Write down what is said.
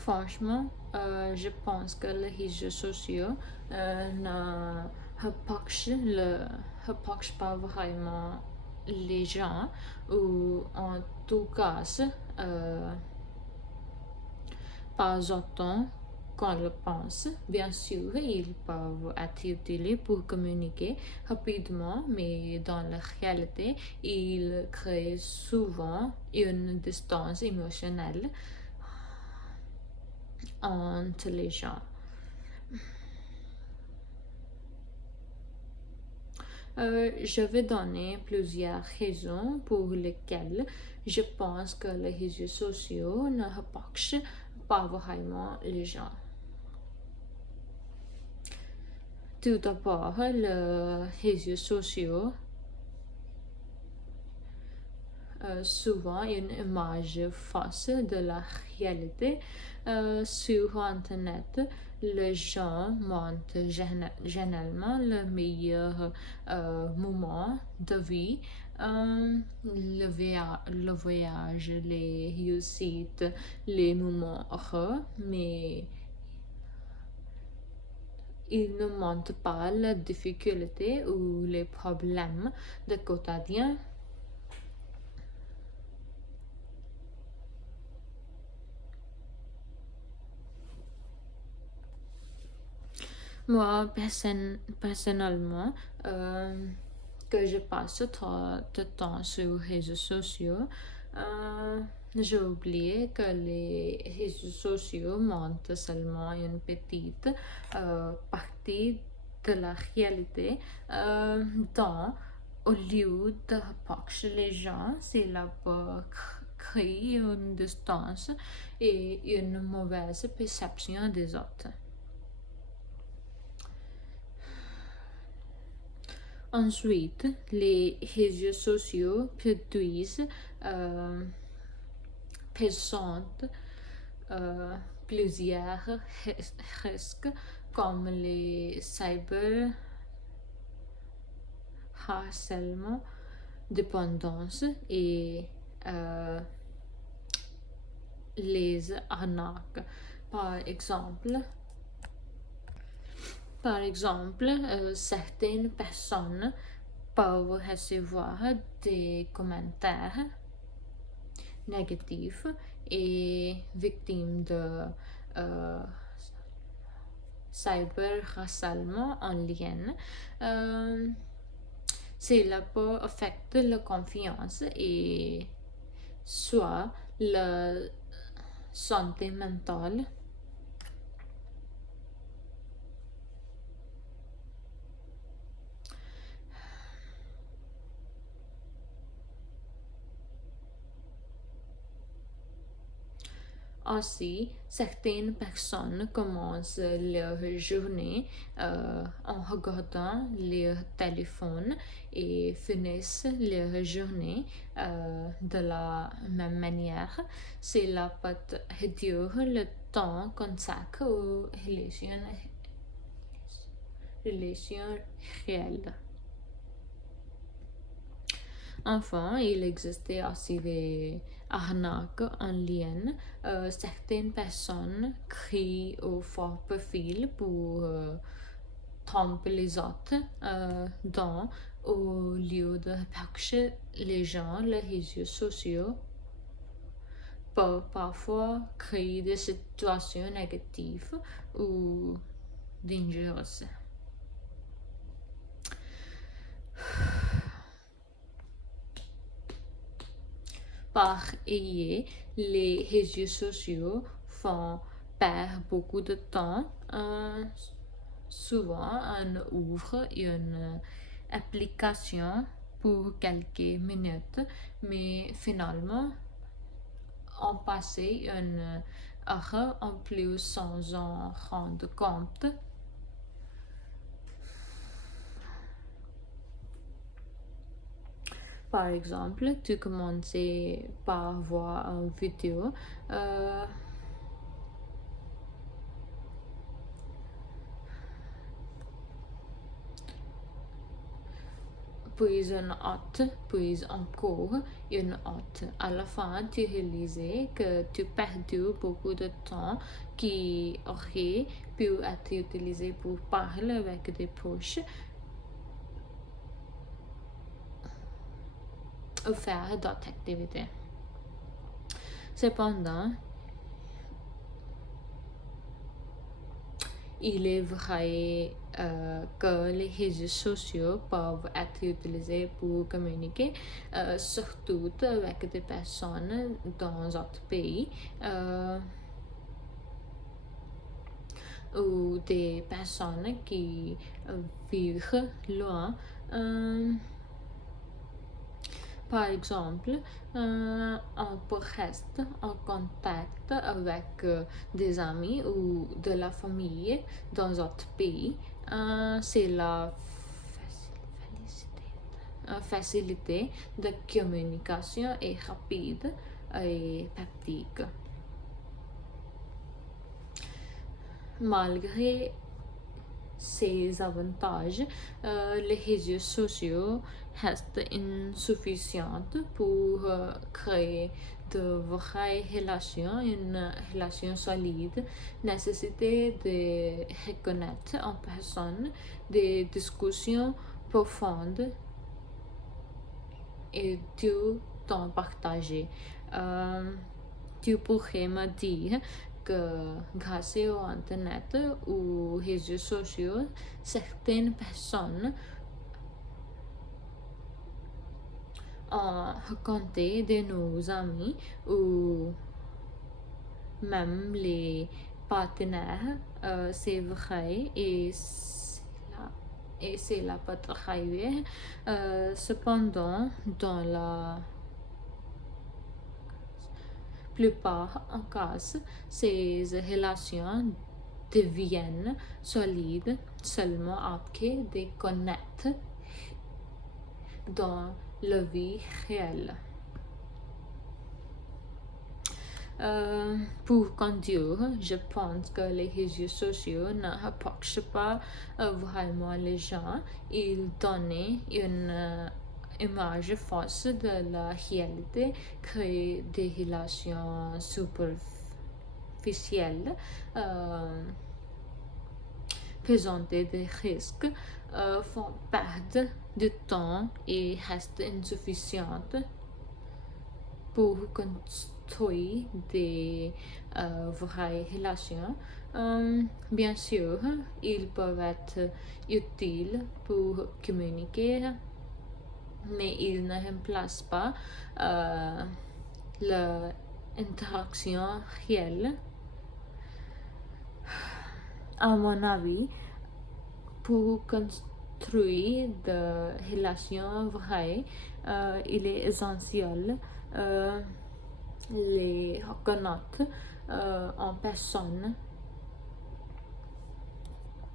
Franchement, je pense que les réseaux sociaux ne reprochent pas vraiment les gens, ou en tout cas, euh, pas autant qu'on le pense. Bien sûr, ils peuvent être utilisés pour communiquer rapidement, mais dans la réalité, ils créent souvent une distance émotionnelle entre les gens. Je vais donner plusieurs raisons pour lesquelles je pense que les réseaux sociaux ne rapprochent pas vraiment les gens. Tout d'abord, les réseaux sociaux souvent une image fausse de la réalité. Sur Internet, les gens montrent généralement le meilleur moment de vie, le voyage, les réussites, les moments heureux, mais ils ne montrent pas la difficulté ou les problèmes de quotidien. Moi, personnellement, que je passe trop de temps sur les réseaux sociaux, j'ai oublié que les réseaux sociaux montrent seulement une petite partie de la réalité, euh, dont au lieu de rapprocher les gens, cela peut créer une distance et une mauvaise perception des autres. Ensuite, les réseaux sociaux produisent, euh, présentent euh, plusieurs risques comme les cyber harcèlement, dépendance et euh, les arnaques. Par exemple, certaines personnes peuvent recevoir des commentaires négatifs et victimes de euh, cyberharcèlement en ligne. Euh, Cela peut affecter la confiance et soit la santé mentale. Ainsi, certaines personnes commencent leur journée en regardant leur téléphone et finissent leur journée de la même manière. Cela peut réduire le temps consacré aux relations réelles. Enfin, il existait aussi des arnaques en ligne. Certaines personnes créent au fort profil pour tromper les autres, dont au lieu de reprocher les gens, les réseaux sociaux peuvent parfois créer des situations négatives ou dangereuses. Par ailleurs, les réseaux sociaux font perdre beaucoup de temps. Souvent, on ouvre une application pour quelques minutes, mais finalement, on passe une heure en plus sans en rendre compte. Par exemple, tu commences par voir une vidéo, euh, puis une autre, puis encore une autre. À la fin, tu réalisais que tu perdais beaucoup de temps qui aurait pu être utilisé pour parler avec des proches ou faire d'autres activités. Cependant, il est vrai que les réseaux sociaux peuvent être utilisés pour communiquer, surtout avec des personnes dans d'autres pays ou des personnes qui vivent loin. Par exemple, on peut rester en contact avec des amis ou de la famille dans d'autres pays. C'est la facilité de communication est rapide et pratique. Malgré ces avantages, les réseaux sociaux restent insuffisants pour créer de vraies relations, une relation solide, nécessité de reconnaître en personne des discussions profondes et du temps partagé. Tu pourrais me dire que grâce au Internet ou aux réseaux sociaux, certaines personnes ont rencontré de nos amis ou même les partenaires. C'est vrai et cela peut arriver. Cependant, dans la plupart en cas, ces relations deviennent solides seulement après de connaître dans la vie réelle. Pour conduire, je pense que les réseaux sociaux ne rapprochent pas vraiment les gens. Ils donnent une image fausse de la réalité, créent des relations superficielles, présenter des risques, font perdre du temps et restent insuffisantes pour construire des vraies relations. Bien sûr, ils peuvent être utiles pour communiquer, mais ils ne remplacent pas l'interaction réelle. À mon avis, pour construire des relations vraies, il est essentiel les reconnaître en personne